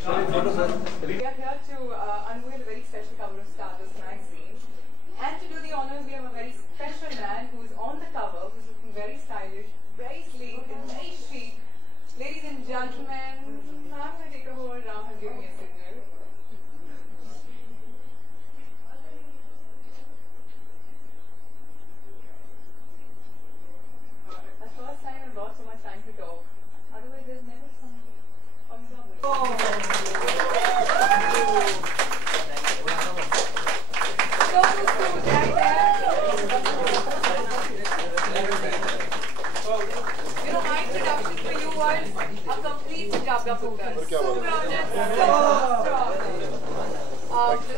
We are here to unveil a very special cover of Stardust magazine. And to do the honors, we have a very special man who's on the cover, who's looking very stylish, very sleek, and very chic. Ladies and gentlemen, I'm going to take a hold now and give me a signal. The first time I brought so much time to talk. Otherwise, there's never some thumbs up. You know, my introduction for you was a complete Jabra Puttar. So grounded, so strong.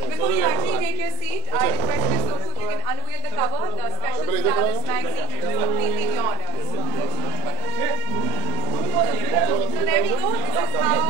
Before you actually take your seat, I request you so you can unveil the cover, the special Stardust magazine, which is completely in your honors. So there we go. This is how.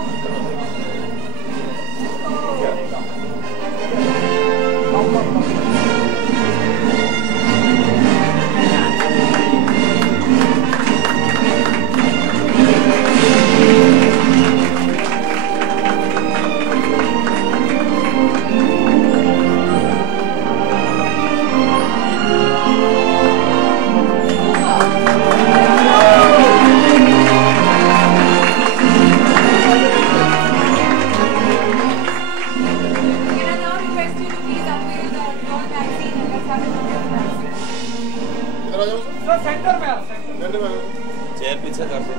Chair पीछे कर दो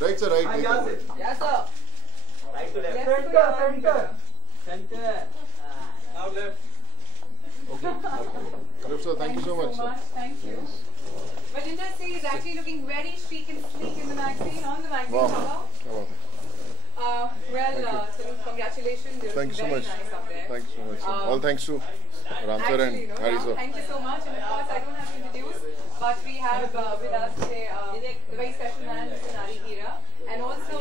Right, sir, right. Yes, sir. Right to left. Center. Now left. Okay. Sir, thank you so much. Thank you. Vajendra Singh is actually looking very chic and sleek in the magazine, on the magazine cover. Congratulations. Thank you so much. Nice up there. Thank you so much, sir. All thanks to Ram sir and Hari sir. Thank you so much. And of course, I don't have to introduce, but we have with us today the very special man, Mr. Nari Hira, and also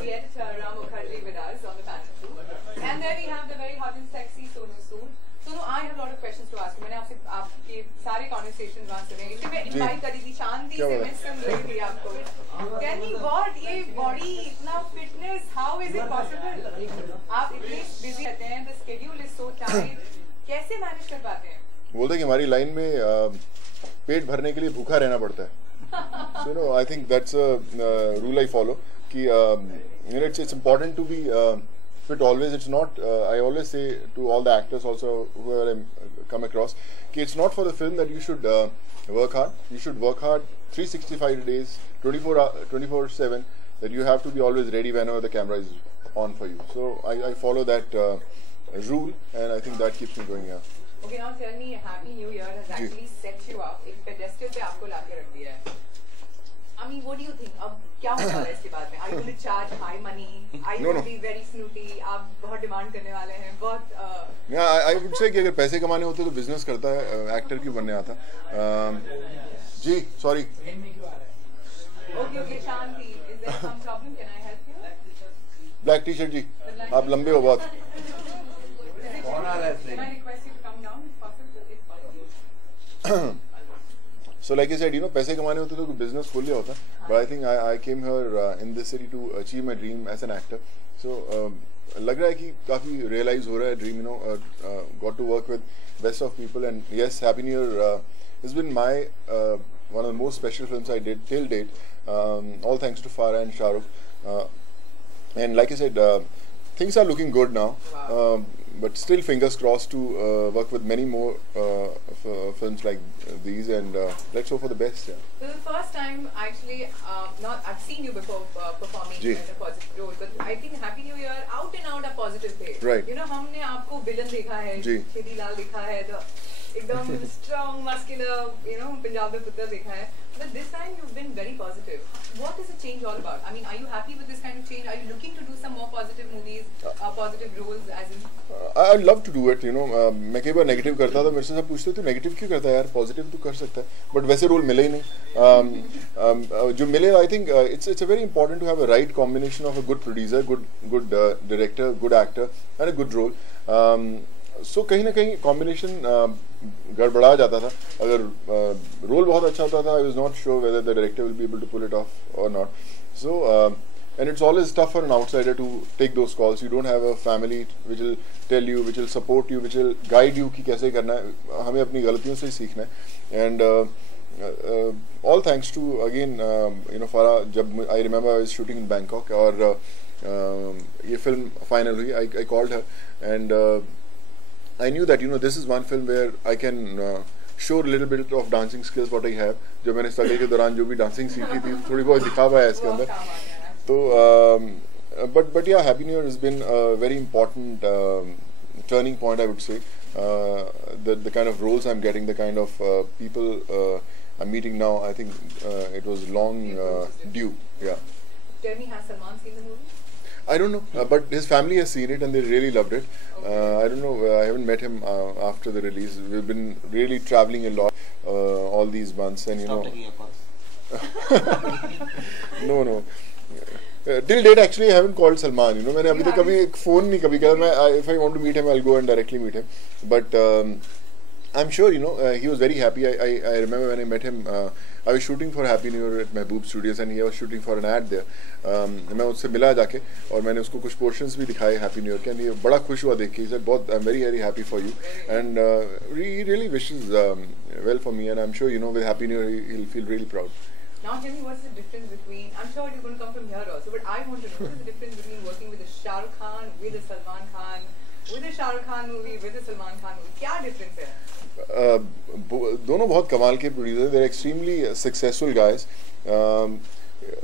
the editor, Ram Mukherjee, with us on the panel too. And there we have the very hot and sexy Sonu Sood. Sonu, I have a lot of questions to ask you. मैंने आपके सारे conversations वहाँ सुने. इसलिए मैं invite करी थी, शांति से मैं सुन रही थी आपको. Tell me what, ये body, इतना fitness, how is it possible? आप इतने busy रहते हैं, the schedule is so tight. कैसे manage कर पाते हैं? बोलते हैं कि हमारी लाइन में पेट भरने के लिए भूखा रहना पड़ता है. So you know, I think that's a rule I follow. कि you know, it's important to be fit always. It's not. I always say to all the actors also whoever I come across, कि it's not for the film that you should work hard. You should work hard 365 days, 24/7. That you have to be always ready whenever the camera is on for you. So I follow that rule, and I think that keeps me going. Okay, now tell me, Happy New Year has actually set you up. एक pedestal पे आपको लाके रख दिया है. I mean, what do you think? अब क्या होगा इसके बाद में? Are you going to charge high money? Are you going to be very snooty? आप बहुत demand करने वाले हैं, बहुत. Yeah, I would say कि अगर पैसे कमाने होते तो business करता है, actor क्यों बनने आता? जी, sorry. Okay, Shanti, is there some problem? Can I help you? Black T-shirt जी, आप लंबे हो बहुत. Can I request you to come down if possible? If possible. So like I said, you know, पैसे कमाने होते तो business खोल लिया होता. But I think I came here in this city to achieve my dream as an actor. So लग रहा है कि काफी realize हो रहा है dream, you know, got to work with best of people, and yes, Happy New Year has been my one of the most special films I did till date. All thanks to Farah and Shah Rukh. And like I said, things are looking good now. But still, fingers crossed to work with many more films like these, and let's hope for the best. Yeah. This is the first time actually, I've seen you before performing in a positive role, but I think Happy New Year out and out a positive थे. Right. You know, हमने आपको villain देखा है, खेदी लाल देखा है, एकदम strong, muscular, you know, Punjab में पुतला देखा है. But this time you've been very positive. What is the change all about? I mean, are you happy with this kind of change? Are you looking to do some more positive movies, positive roles, as in? I'd love to do it. You know, मैं कई बार negative करता था, मेरे से सब पूछते तू negative क्यों करता है यार, पॉजिटिव तो कर सकता है. बट वैसे रोल मिले ही नहीं. जो मिले, I think it's a very important to have a right combination of a good producer, good director, good actor, and a good role. So कहीं ना कहीं कॉम्बिनेशन गड़बड़ा जाता था. अगर रोल बहुत अच्छा होता था, I was not sure whether the director will be able to pull it off or not. So and it's always tough for an outsider to take those calls. You don't have a family which will tell you, which will support you, which will guide you कि कैसे करना है. हमें अपनी गलतियों से ही सीखना है. And all thanks to again you know Farah. जब I remember I was shooting in Bangkok और ये film final हुई, I called her and I knew that, you know, this is one film where I can show a little bit of dancing skills what I have. जो मैंने struggle के दौरान जो भी dancing सीखी थी थोड़ी बहुत दिखा पाया इसके अंदर. तो but yeah, Happy New Year has been a very important turning point, I would say. The kind of roles I'm getting, the kind of people I'm meeting now, I think it was long due. Yeah. Tell me, has Salman seen the movie? I don't know, but his family has seen it and they really loved it. I don't know, I haven't met him after the release. We've been really traveling a lot all these months, and you Stop know. taking your calls. No. Till date, actually, I haven't called Salman. You know, मैंने अभी तक कभी phone नहीं कभी किया. मैं if I want to meet him, I'll go and directly meet him. But I'm sure, you know, he was very happy. I remember when I met him. I was shooting for Happy New Year at Mehboob Studios and he was shooting for an ad there. मैं उससे मिला जाके और मैंने उसको कुछ portions भी दिखाए Happy New Year के, and ये बड़ा खुश हुआ देख के. He said, I'm very very happy for you, and he really wishes well for me, and I'm sure, you know, with Happy New Year he'll feel really proud. Now tell me, what's the difference between, I'm sure you're going to come from here also, but I want to know, what's the difference between working with a Shah Rukh Khan, with a Salman Khan, with a Shah Rukh Khan movie, with a Salman Khan movie? क्या difference है? दोनों बहुत कमाल के producer. they're extremely successful guys.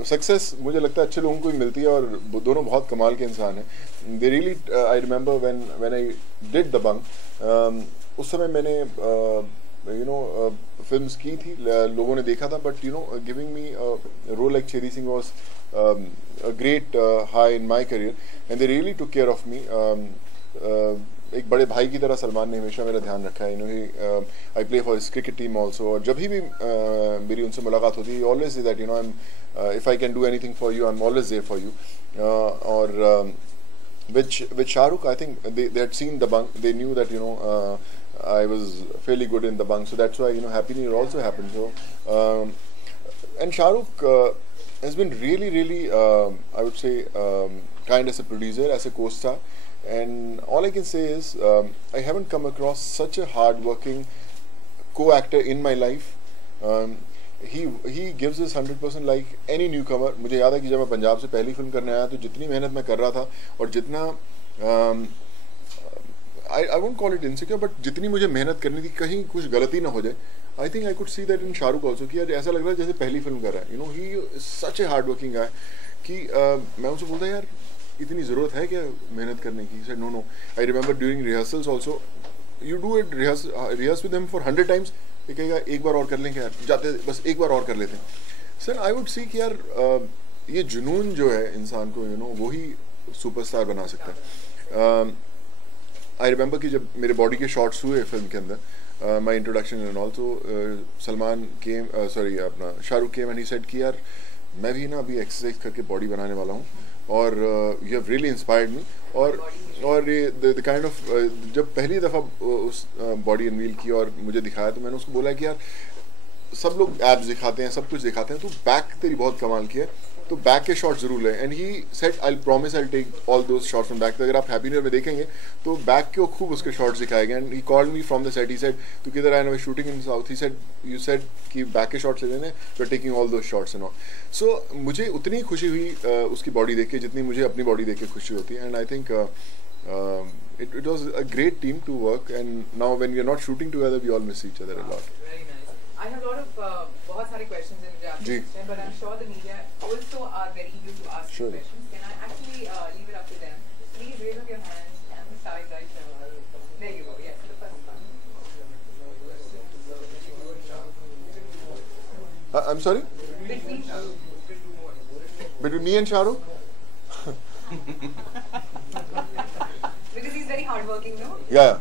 Success मुझे लगता है अच्छे लोगों को ही मिलती है और दोनों बहुत कमाल के इंसान हैं. they really I remember when I did Dabangg, उस समय मैंने you know films की थी, लोगों ने देखा था, but you know giving me a role like Chedi Singh was a great high in my career, and they really took care of me. एक बड़े भाई की तरह सलमान ने हमेशा मेरा ध्यान रखा है. You know, I play for his cricket team also. और जब भी मेरी उनसे मुलाकात होती है, he always say that, you know, if I can do anything for you, I'm always there for you. और with Shah Rukh, I think they had seen Dabangg. They knew that, you know, I was fairly good in Dabangg, so that's why, you know, Happy New Year also happened. So and Shah Rukh has been really I would say kind as a producer, as a co-star. And all I can say is I haven't come across such a hard-working co-actor in my life. He gives us 100% like any newcomer. मुझे याद है कि जब मैं पंजाब से पहली film करने आया तो जितनी मेहनत मैं कर रहा था और जितना I won't call it insecure, but जितनी मुझे मेहनत करनी थी कहीं कुछ गलती ना हो जाए. I think I could see that in Shah Rukh also कि यार ऐसा लग रहा है जैसे पहली फिल्म कर रहा है. You know, he is such a hard-working guy कि मैं उनसे बोलता यार इतनी ज़रूरत है क्या मेहनत करने की. He said no. I remember during rehearsals also, you do it rehearse with him for 100 times. ये कहेगा एक बार और कर लेंगे यार, जाते बस एक बार और कर लेते हैं. Sir, I would see कि यार ये जुनून जो है इंसान को, you know, वही सुपरस्टार बना सकता है. I remember कि जब मेरे बॉडी के शॉट्स हुए फिल्म के अंदर, my introduction and also Salman came, अपना Shahrukh came and he said कि यार मैं भी ना अभी एक्सरसाइज करके बॉडी बनाने वाला हूँ और you have really inspired me. और ये the kind of जब पहली दफ़ा उस बॉडी अनवील की और मुझे दिखाया तो मैंने उसको बोला कि यार सब लोग एब्स दिखाते हैं, सब कुछ दिखाते हैं, तो बैक तेरी बहुत कमाल की है, तो बैक के शॉट जरूर लें. And he said I promise I take all those shots from back. तो अगर आप हैप्पी न्यू ईयर में देखेंगे तो बैक के खूब उसके शॉट्स दिखाए गए. And he called me from the set. He said तू किधर आया ना, shooting in south. He said you said कि बैक के शॉट्स लेने, you are taking all those shots and all. So मुझे उतनी खुशी हुई उसकी बॉडी देख के जितनी मुझे अपनी बॉडी देख के खुशी होती है. And I think it was a great team to work, and now when we are not shooting together we all miss each other a lot. Very nice. I have a lot of बहुत सारे questions in Punjabi, but I'm sure the media also are very eager to ask you questions. Can I actually leave it up to them? Please raise up your hand and the side right now. There you go. Yes, the first one. I'm sorry? Between Between me and Shahrukh? because he's very hardworking, no? Yeah.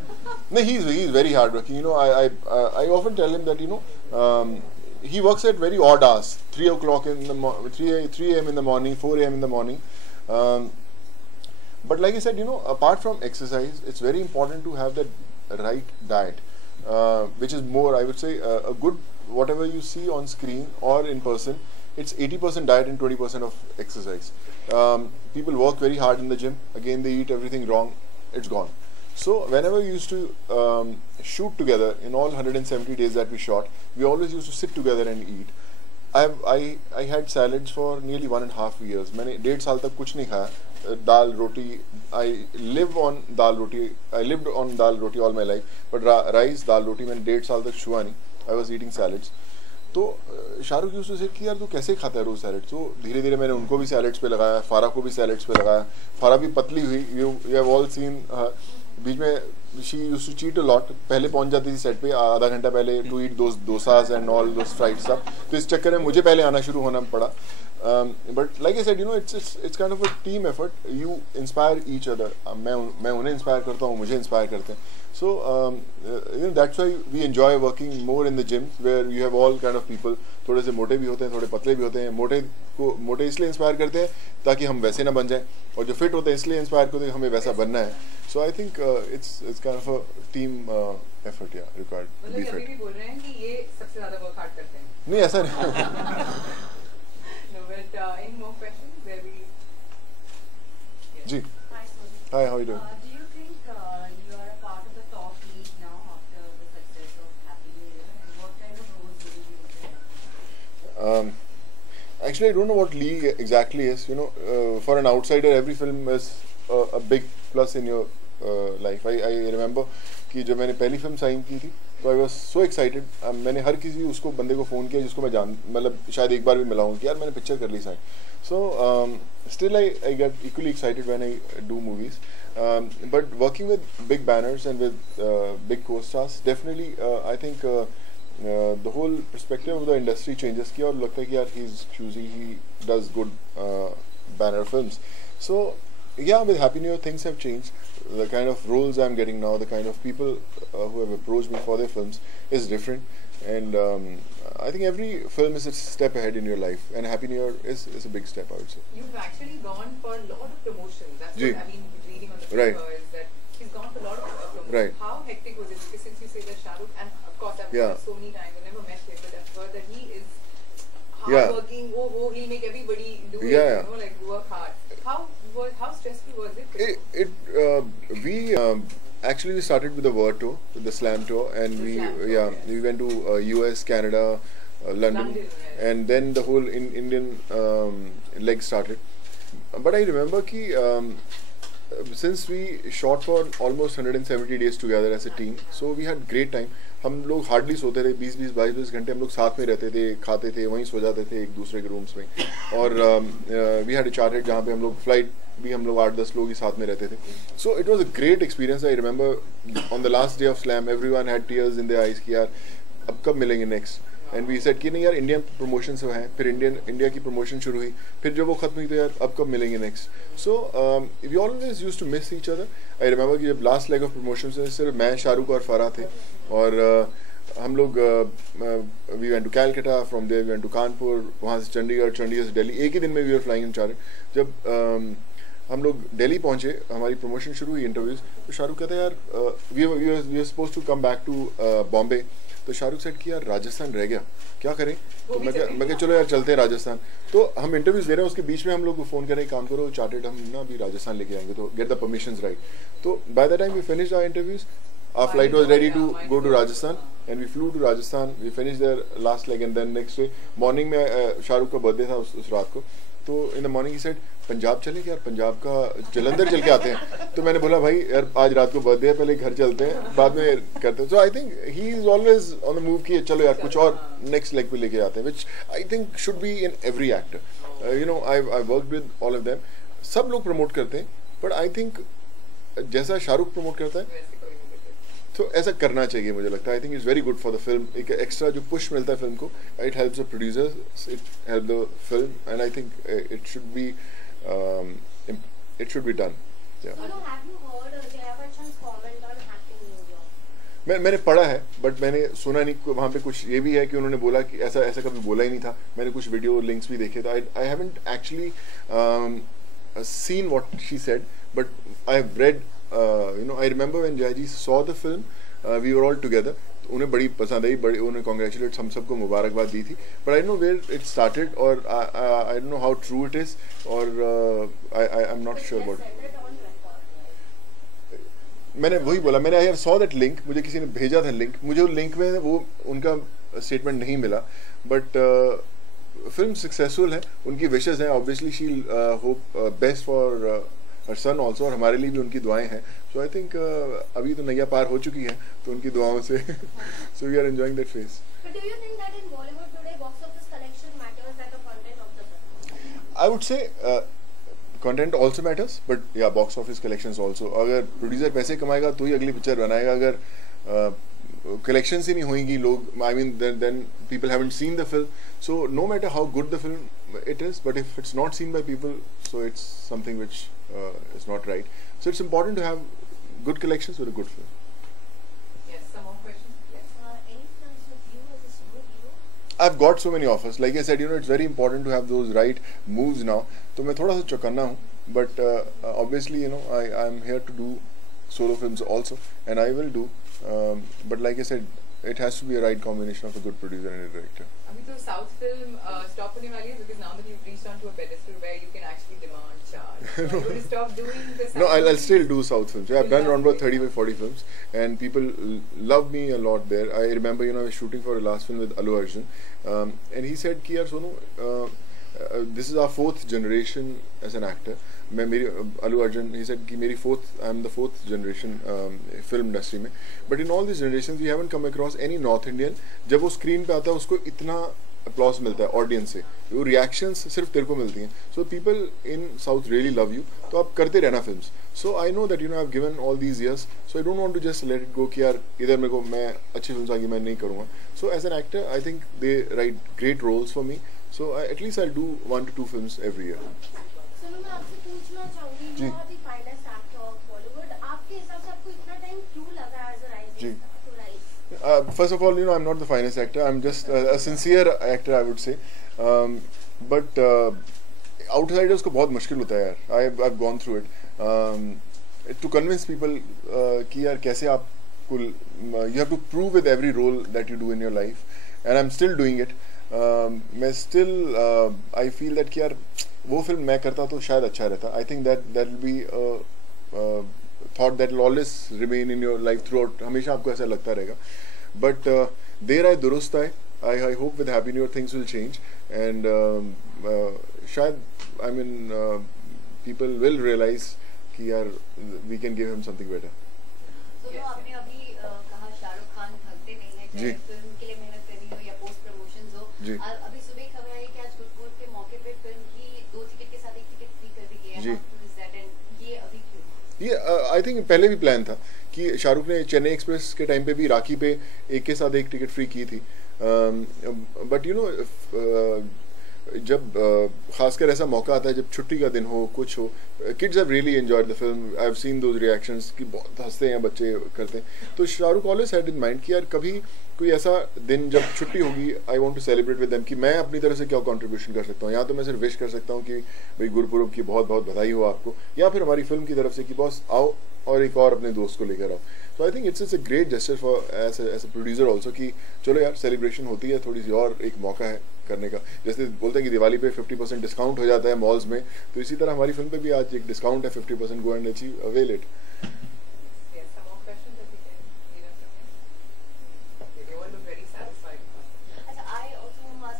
No, he's very hardworking. You know, I often tell him that, you know, he works at very odd hours. 3 o'clock in the 3 a.m. in the morning, 4 a.m. in the morning. But like I said, you know, apart from exercise, it's very important to have that right diet, which is more, I would say, a good, whatever you see on screen or in person, it's 80% diet and 20% of exercise. People work very hard in the gym. Again, they eat everything wrong. It's gone. So whenever we used to shoot together, in all 170 days that we shot, we always used to sit together and eat. I had salads for nearly 1.5 years. मैंने 1.5 साल तक कुछ नहीं खाया. Dal roti. I lived on dal roti all my life. But rice, dal roti, मैंने 1.5 साल तक छुआ नहीं. I was eating salads. तो शाहरुख यूज़ टू से कि यार तू कैसे खाता है रोज़ सैलेड. तो धीरे धीरे मैंने उनको भी सैलेड्स पे लगाया, फारा को भी सैलेड्स पे लगाया. फारा भी पतली हुई. You have all seen. बीच में she used to cheat a lot. पहले पहुंच जाती थी सेट पे आधा घंटा पहले to eat those dosas and all those fried stuff. तो इस चक्कर में मुझे पहले आना शुरू होना पड़ा. But like I said, you know, it's kind of a team effort. You inspire each other. मैं उन्हें इंस्पायर करता हूँ, मुझे इंस्पायर करते हैं. So you know, that's why we enjoy working more in the gym where you have all kind of people. थोड़े से मोटे भी होते हैं, थोड़े पतले भी होते हैं. मोटे इसलिए इंस्पायर करते हैं ताकि हम वैसे ना बन जाएं, और जो फिट होते हैं इसलिए इंस्पायर करते हैं हमें वैसा बनना है. So I think it's kind of a team effort, yeah, required. मतलब अभी भी बोल रहे हैं कि ये सबसे ज़्यादा वर्क हार्ड करते हैं. नहीं ऐसा नहीं. No, but any more questions? There we. Ji. Hi, how are you doing? Do you think you are a part of the top league now after the success of Happy New Year, and what kind of roles will you be looking at? Actually, I don't know what league exactly is. You know, for an outsider, every film is a big plus in your life. I remember कि जब मैंने पहली film sign की थी, तो I was so excited. मैंने हर किसी उसको बंदे को फ़ोन किया जिसको मैं मतलब शायद एक बार भी मिला हूँ कि यार मैंने पिक्चर कर ली sign. So still I get equally excited when I do movies. But working with big banners and with big co-stars, definitely I think the whole perspective of the industry changes. कि और लगता है कि यार he's choosy, he does good banner films. So yeah, with Happy New Year things have changed. The kind of roles I'm getting now, the kind of people who have approached me for their films is different. And I think every film is a step ahead in your life, and Happy New Year is a big step, I would say. You've actually gone for a lot of promotions. That's what I mean, reading on the paper is that he's gone for a lot of promotions. Right. How hectic was it? Because since you say that Shahrukh, and of course I've heard so many times, I've never met him, but I've heard that he is hardworking. He'll make everybody do it. You know, like work hard. How stressful was it? Actually, we started with the World Tour, with the Slam Tour, and we went to US, Canada, London, and then the whole Indian leg started. But I remember कि since we shot for almost 170 days together as a team, so we had great time. हम लोग hardly सोते रहे. 20-22 घंटे हम लोग साथ में रहते थे, खाते थे, वहीं सो जाते थे एक दूसरे के रूम्स में. और वी हैड अ चार्टेड जहाँ पे हम लोग फ्लाइट भी हम लोग 8-10 लोग ही साथ में रहते थे. So it was a great experience. I remember on the last day of slam everyone had tears in their eyes कि यार अब कब मिलेंगे नेक्स्ट. एंड वी सेड कि नहीं यार इंडियन प्रमोशन से हैं. फिर इंडिया की प्रमोशन शुरू हुई. फिर जब वो खत्म हुई तो यार अब कब मिलेंगे next. So we always used to miss each other. I remember कि जब लास्ट लेग ऑफ प्रमोशन से सिर्फ मैं, शाहरुख और फराह थे. और हम लोग we went to Calcutta, from there we went to Kanpur, वहाँ से चंडीगढ़ से दिल्ली. एक ही दिन में we were flying in charter. जब हम लोग दिल्ली पहुँचे, हमारी प्रमोशन शुरू हुई, इंटरव्यूज़. तो शाहरुख कहता है यार we are suppose to come back to Bombay. तो शाहरुख सेट कि यार राजस्थान रह गया, क्या करें. तो मैं क्या चलो यार चलते हैं राजस्थान. तो हम इंटरव्यूज दे रहे हैं, उसके बीच में हम लोग को फ़ोन कर रहे हैं काम करो चार्टेड हम ना अभी राजस्थान लेके आएंगे, तो गेट द परमिशंस राइट. तो by the time we finished our interviews, our flight was ready to go to Rajasthan, and we flew to Rajasthan. We finished their last leg, and then next day morning में शाहरुख का birthday था उस रात को. तो in the morning he said Punjab चले क्या यार, पंजाब का जलंधर चल के आते हैं. तो मैंने बोला भाई यार आज रात को बर्थडे है, पहले घर चलते हैं बाद में करते हैं. So I think he is always on the move कि चलो यार कुछ और next leg पे लेके आते हैं, which I think should be in every actor. You know, I've worked with all of them. सब लोग प्रमोट करते हैं, but I think जैसा शाहरुख प्रमोट करता है तो ऐसा करना चाहिए मुझे लगता है. आई think it's very good for the film. एक एक्स्ट्रा जो पुश मिलता है फिल्म को, it helps the producers, it help the film, and I think it should be done. मैंने पढ़ा है, बट मैंने सुना नहीं. वहाँ पे कुछ ये भी है कि उन्होंने बोला कि ऐसा ऐसा कभी बोला ही नहीं था. मैंने कुछ वीडियो लिंक्स भी देखे थे. I haven't actually seen what she said, but I have read, I remember when Jai ji saw the film, we were all together. उन्हें बड़ी पसंद आई, बड़ी उन्हें congratulate हम सबको मुबारकबाद दी थी. But I don't know where it started, or I don't know how true it is, or I'm not sure about it. मैंने वही बोला, मैंने I saw that link, मुझे किसी ने भेजा था लिंक, मुझे उस लिंक में वो उनका स्टेटमेंट नहीं मिला. बट फिल्म सक्सेसफुल है, उनकी विशेस हैं. Obviously she hope best for her son also, और हमारे लिए भी उनकी दुआएं हैं. सो आई थिंक अभी तो नैया पार हो चुकी है, तो उनकी दुआओं से so we are enjoying that phase. I would say content also matters, but या बॉक्स ऑफिस कलेक्शंस ऑल्सो. अगर प्रोड्यूसर पैसे कमाएगा तो ही अगली पिक्चर बनाएगा. अगर collections ही नहीं होंगी, लोग, I mean, then people haven't seen the film. So no matter how good the film it is, but if it's not seen by people, so it's something which is not right. So it's important to have good collections with a good film. Yes, some more questions? Yes. Any films with you as a superhero? I've got so many offers. Like I said, it's very important to have those right moves now. तो मैं थोड़ा सा चौकन्ना हूँ, but obviously, I'm here to do solo films also, and I will do. But like I said, it has to be a right combination of a good producer and a director. अभी तो South film stop होने वाली है, because now that you've reached onto a pedestal where you can actually demand charge. So are you going to stop doing the South? No, I'll still do South films. Yeah, I've done around about 35-40 films, and people love me a lot there. I remember, I was shooting for a last film with Allu Arjun, and he said कि यार Sonu, this is our 4th generation as an actor. Allu Arjun, he said कि I'm the 4th generation film industry में, but in all these generations we haven't come across any North Indian जब वो screen पे आता है उसको इतना applause मिलता है audience से, वो reactions सिर्फ तेरे को मिलती हैं. So people in South really love you, तो आप करते रहना films. So I know that I've given all these years, so I don't want to just let it go कि यार इधर मेरे को, मैं अच्छी films आगे मैं नहीं करूँगा. So as an actor, I think they write great roles for me. So at least I'll do 1 to 2 films every year. मैं आपसे पूछना चाहूंगी, you are the finest actor of Bollywood. आपके हिसाब से आपको इतना टाइम क्यों लगा as a rising star to rise? First of all, I'm not the finest actor. I'm just a sincere actor, I would say. But outsiders को बहुत मुश्किल होता है यार. I've gone through it. To convince people कि यार कैसे आपको, you have to prove with every role that you do in your life, and I'm still doing it. मैं still I feel that कि यार वो फिल्म मैं करता तो शायद अच्छा रहता. I think that will be a thought that will always remain in your life throughout. हमेशा आपको ऐसा लगता रहेगा. But देर आए दुरुस्त आए. I hope with Happy New Year things will change, and शायद people will realize कि यार we can give him something better. तो आपने अभी कहा शाहरुख खान थकते नहीं है, चाहे फिल्म के लिए मेहनत करनी हो या पोस्ट प्रमोशंस हो. अभी सुबह खबर आई कि आज गुरपुर के मौके पे फिल्म की 2 टिकट के साथ 1 टिकट फ्री कर दी गई है. ये अभी क्यों? ये आई थिंक पहले भी प्लान था कि शाहरुख ने चेन्नई एक्सप्रेस के टाइम पे भी राखी पे एक के साथ 1 टिकट फ्री की थी. बट जब खासकर ऐसा मौका आता है जब छुट्टी का दिन हो, कुछ हो, kids have really enjoyed the film. I have seen those reactions कि बहुत हंसते हैं बच्चे, करते हैं. तो Shahrukh always had in mind कि यार कभी कोई ऐसा दिन जब छुट्टी होगी, I want to celebrate with them, कि मैं अपनी तरफ से क्या कंट्रीब्यूशन कर सकता हूँ. या तो मैं सिर्फ विश कर सकता हूँ कि भाई गुरुपुरब की बहुत बहुत बधाई हो आपको, या फिर हमारी फिल्म की तरफ से कि बॉस आओ और एक और अपने दोस्त को लेकर आओ. तो I think it's a great gesture for as a producer also कि चलो यार सेलिब्रेशन होती है, थोड़ी सी और एक मौका है करने का. जैसे बोलते हैं कि दिवाली पे 50% डिस्काउंट हो जाता है मॉल्स में, तो इसी तरह हमारी फिल्म पे भी आज एक डिस्काउंट है 50%. Go and achieve, avail it.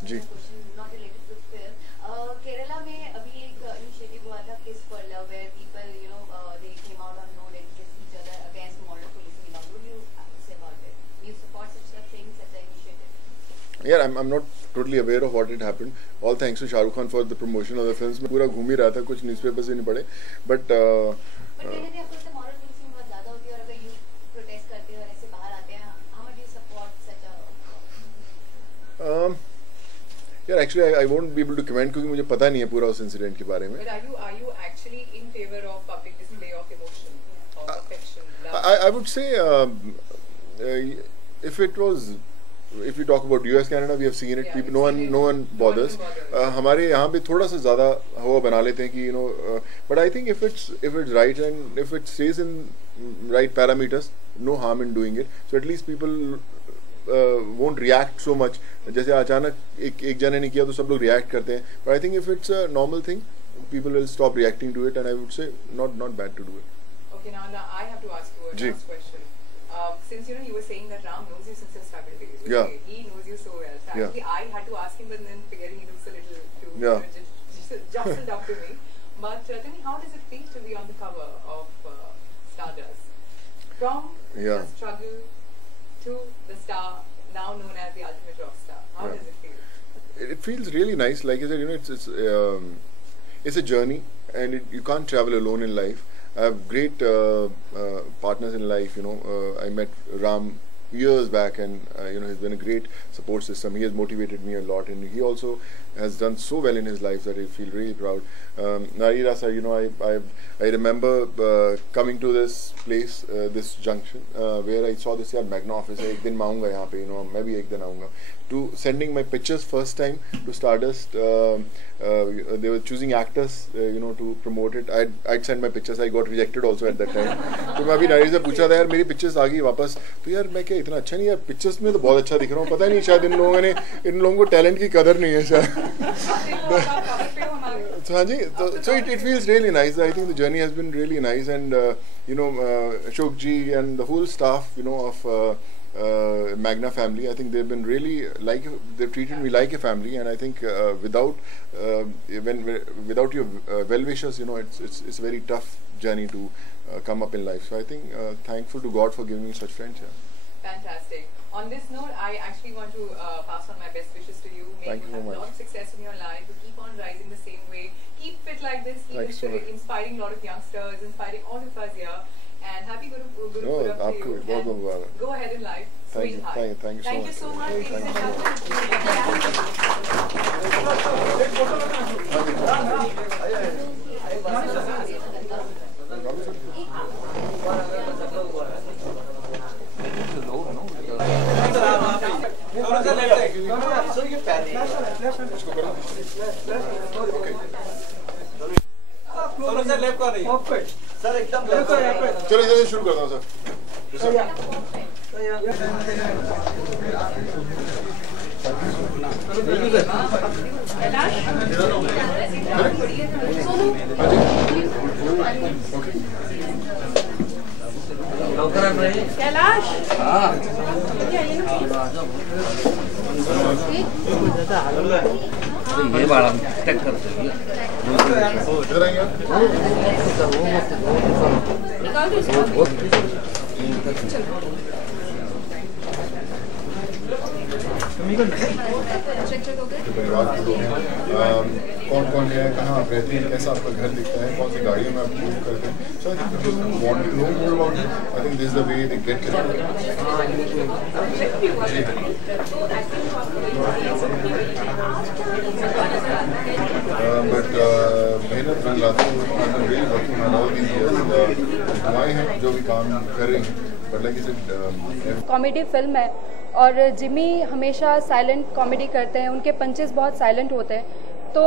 जी. केरला में अभी एक इनिशिएटिव हुआ था kiss for love, where people they came out on road and kissed each other against modern policing. What would you say about it? Do you support such a thing, such an initiative? Yeah, I'm not totally aware of what had happened. All thanks to Shah Rukh Khan for the promotion of the films. मैं पूरा घूम ही रहा था, कुछ newspaper से नहीं पढ़े, but कहने थे आपको मोरल पुलिसिंग बहुत ज़्यादा होती है और अगर यूथ प्रोटेस्ट करते हैं और ऐसे यार actually I won't be able to comment क्योंकि मुझे पता नहीं है पूरा उस इंसिडेंट के बारे में. But are you actually in favor of public display of emotion or affection, love? I would say if we talk about US Canada, we have seen it. Yeah, People, we've seen no it. one bothers. No one bothers. हमारे यहाँ पे थोड़ा सा ज़्यादा हवा बना लेते हैं कि but I think if it's right and if it stays in right parameters, no harm in doing it. So at least people won't react so much. जैसे अचानक एक जने ने किया तो सब लोग react करते हैं. But I think if it's a normal thing, people will stop reacting to it, and I would say not bad to do it. Okay, now I have to ask you a last question. Since you were saying that Ram knows you since your struggle days. Okay? Yeah. He knows you so well. So actually, I had to ask him, but then figuring he looks a little too jostled up to me. But tell me, how does it feel to be on the cover of Stardust? From the struggle to the star, now known as the ultimate rock star. How does it feel? It feels really nice. Like I said, it's a journey, and you can't travel alone in life. I have great partners in life. I met Ram years back, and he's been a great support system. He has motivated me a lot, and he also has done so well in his life that I feel really proud. Nari Rasa, I remember coming to this place, this junction, where I saw this Magna office. एक दिन मैं आऊँगा यहाँ पे, मैं भी एक दिन आऊँगा. To sending my pictures first time to Stardust, they were choosing actors, to promote it. I'd send my pictures. I got rejected also at that time. तो मैं अभी नारी से पूछा था यार मेरी pictures आ गई वापस. तो यार मैं क्या इतना अच्छा नहीं यार pictures में तो बहुत अच्छा दिख रहा हूँ. पता नहीं शायद इन लोगों को talent की कदर नहीं है शायद. So हाँ जी, so it feels really nice. I think the journey has been really nice, and Ashok ji and the whole staff, of Magna family, I think they've been really they've treated me like a family, and I think without your well wishers, it's a very tough journey to come up in life. So I think thankful to God for giving me such friends. Yeah. Fantastic. On this note, I actually want to pass on my best wishes to you. May you have a lot of success in your life. You keep on rising the same way. Keep fit like this. Keep inspiring a lot of youngsters, inspiring all of us here. And happy Guru Purab to you. And go ahead in life. Thank you so much. Ladies and gentlemen. Sir एकदम चलो इधर से शुरू करता हूँ sir. Kailash ये बाड़ा tag करते हैं इधर आएंगे निकाल दो इसको. परिवार के लोग कौन है, कहाँ आप रहते हैं, कैसा आपका घर दिखता है, कौन सी गाड़ियों में आप मूव करते हैं. So I think people who want to know more about it, I think this is the way they get connected. But मेहनत रंग लाते हैं. I've been really working on all these years. दुआएं हैं जो भी काम कर रही हैं. But like I said, comedy film है और जिमी हमेशा साइलेंट कॉमेडी करते हैं. उनके पंचेस बहुत साइलेंट होते हैं. तो